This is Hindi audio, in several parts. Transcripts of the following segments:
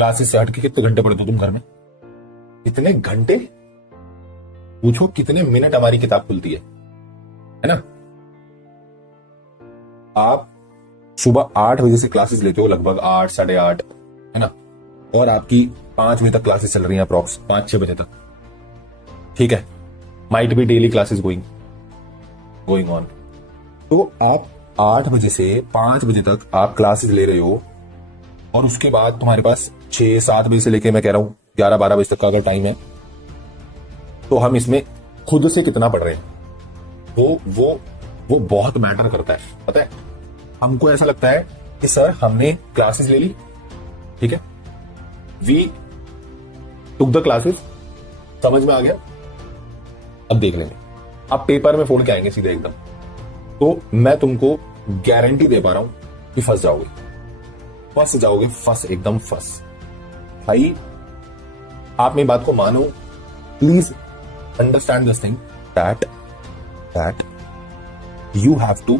क्लासेस से हट के कितने घंटे पढ़ते हो तुम घर में? कितने घंटे? पूछो कितने मिनट हमारी किताब खुलती है ना? आप सुबह 8 बजे से क्लासेस लेते हो, लगभग 8, 8:30, है ना? और आपकी 5 बजे तक क्लासेस चल रही हैं, अप्रॉक्स 5-6 बजे तक, ठीक है? Might be daily classes going on. तो आप 8 बजे से 5 बजे तक आप क्लासेस ले रहे हो, और उसके बाद तुम्हारे पास 6-7 बजे से लेके मैं कह रहा हूं 11-12 बजे तक का अगर टाइम है, तो हम इसमें खुद से कितना पढ़ रहे हैं वो बहुत मैटर करता है। पता है, हमको ऐसा लगता है कि सर हमने क्लासेस ले ली, ठीक है, वी टुक द क्लासेस, समझ में आ गया, अब देख लेंगे। आप पेपर में फोड़ के आएंगे सीधे एकदम। तो मैं तुमको गारंटी दे पा रहा हूं कि फंस जाओगे, एकदम फंस। भाई आप मेरी बात को मानो, please understand this thing that you have to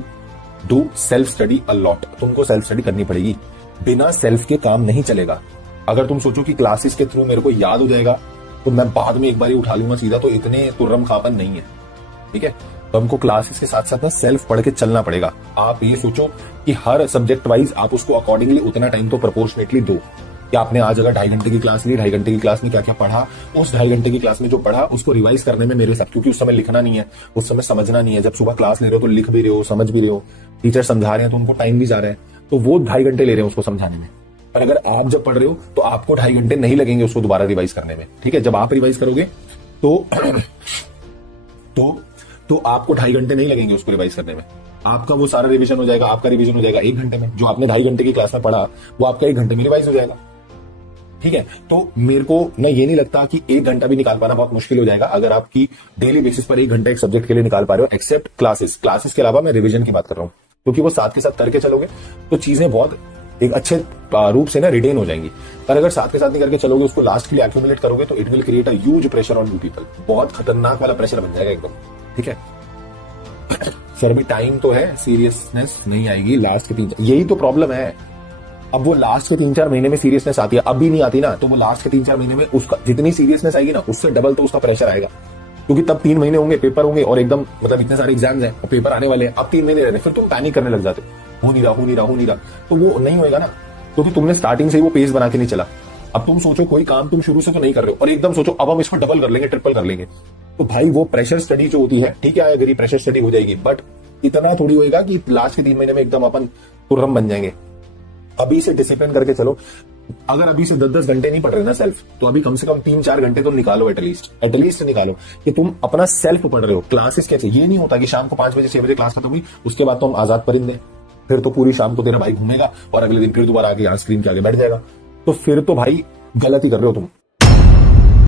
do self study a lot. तुमको सेल्फ स्टडी करनी पड़ेगी, बिना सेल्फ के काम नहीं चलेगा। अगर तुम सोचो कि क्लासेस के थ्रू मेरे को याद हो जाएगा तो मैं बाद में एक बार ही उठा लूंगा सीधा, तो इतने तुर्रम खापन नहीं है, ठीक है? तो हमको क्लासेस के साथ साथ ना सेल्फ पढ़ के चलना पड़ेगा। आप ये सोचो कि हर सब्जेक्ट वाइज आप उसको अकॉर्डिंगली उतना टाइम तो प्रोपोर्शनेटली दो, कि आपने आज अगर 2.5 घंटे की क्लास ली, 2.5 घंटे की क्लास में क्या क्या पढ़ा, उस 2.5 घंटे की क्लास में जो पढ़ा उसको रिवाइज करने में मेरे साथ, क्योंकि उस समय लिखना नहीं है, उस समय समझना नहीं है। जब सुबह क्लास ले रहे हो तो लिख भी रहे हो, समझ भी रहे हो, टीचर समझा रहे हैं तो उनको टाइम भी जा रहा है, तो वो 2.5 घंटे ले रहे हैं उसको समझाने में। पर अगर आप जब पढ़ रहे हो तो आपको 2.5 घंटे नहीं लगेंगे उसको दोबारा रिवाइज करने में, ठीक है? जब आप रिवाइज करोगे तो आपको 2.5 घंटे नहीं लगेंगे उसको रिवाइज करने में। आपका वो सारा रिवीजन हो जाएगा, आपका रिवीजन हो जाएगा 1 घंटे में। जो आपने 2.5 घंटे की क्लास में पढ़ा वो आपका 1 घंटे में रिवाइज हो जाएगा, ठीक है? तो मेरे को ना ये नहीं लगता कि 1 घंटा भी निकाल पाना बहुत मुश्किल हो जाएगा अगर आपकी डेली बेसिस पर 1 घंटा एक सब्जेक्ट के लिए निकाल पा रहे हो, एक्सेप्ट क्लासेस के अलावा मैं रिवीजन की बात कर रहा हूं, क्योंकि वो साथ के साथ करके चलोगे तो चीजें बहुत एक अच्छे रूप से ना रिटेन हो जाएंगी। पर अगर साथ के साथ नहीं करके चलोगे, उसको लास्ट के लिए एक्यूमुलेट करोगे, तो it will create a huge pressure on you people. बहुत खतरनाक वाला प्रेशर बन जाएगा एकदम, ठीक है? सर अभी टाइम तो है, सीरियसनेस नहीं आएगी लास्ट के 3-4, यही तो प्रॉब्लम है। अब वो लास्ट के 3-4 महीने में सीरियसनेस आती है, अभी नहीं आती ना, तो वो लास्ट के 3-4 महीने में उसका जितनी सीरियसनेस आएगी ना, उससे डबल तो उसका प्रेशर आएगा, क्योंकि तब 3 महीने होंगे, पेपर होंगे, और एकदम मतलब इतने सारे एग्जाम्स हैं और पेपर आने वाले हैं। अब 3 महीने रहने, फिर तुम पैनिक करने लग जाते, हो नहीं रहा, तो वो नहीं होएगा ना, क्योंकि तुमने स्टार्टिंग से ही वो पेस बना के नहीं चला। अब तुम सोचो कोई काम तुम शुरू से तो नहीं कर रहे हो, और एकदम सोचो अब हम इसको डबल कर लेंगे, ट्रिपल कर लेंगे, तो भाई वो प्रेशर स्टडी जो होती है, ठीक है, अगर ये प्रेशर स्टडी हो जाएगी, बट इतना थोड़ी होएगा कि लास्ट के 3 महीने में एकदम अपन तुर्रम बन जाएंगे। अभी से डिसिप्लिन करके चलो। अगर अभी से 10-10 घंटे नहीं पढ़ रहे ना सेल्फ, तो अभी कम से कम 3-4 घंटे तो निकालो, एटलीस्ट निकालो कि तुम अपना सेल्फ पढ़ रहे हो। क्लासेस कैसे, ये नहीं होता कि शाम को 5 बजे 6 बजे क्लास खत्म हुई, उसके बाद तो हम आजाद परिंदे, फिर तो पूरी शाम को तेरा भाई घूमेगा और अगले दिन फिर दोबारा आके यहाँ स्क्रीन के आगे बैठ जाएगा, तो फिर तो भाई गलत ही कर रहे हो तुम।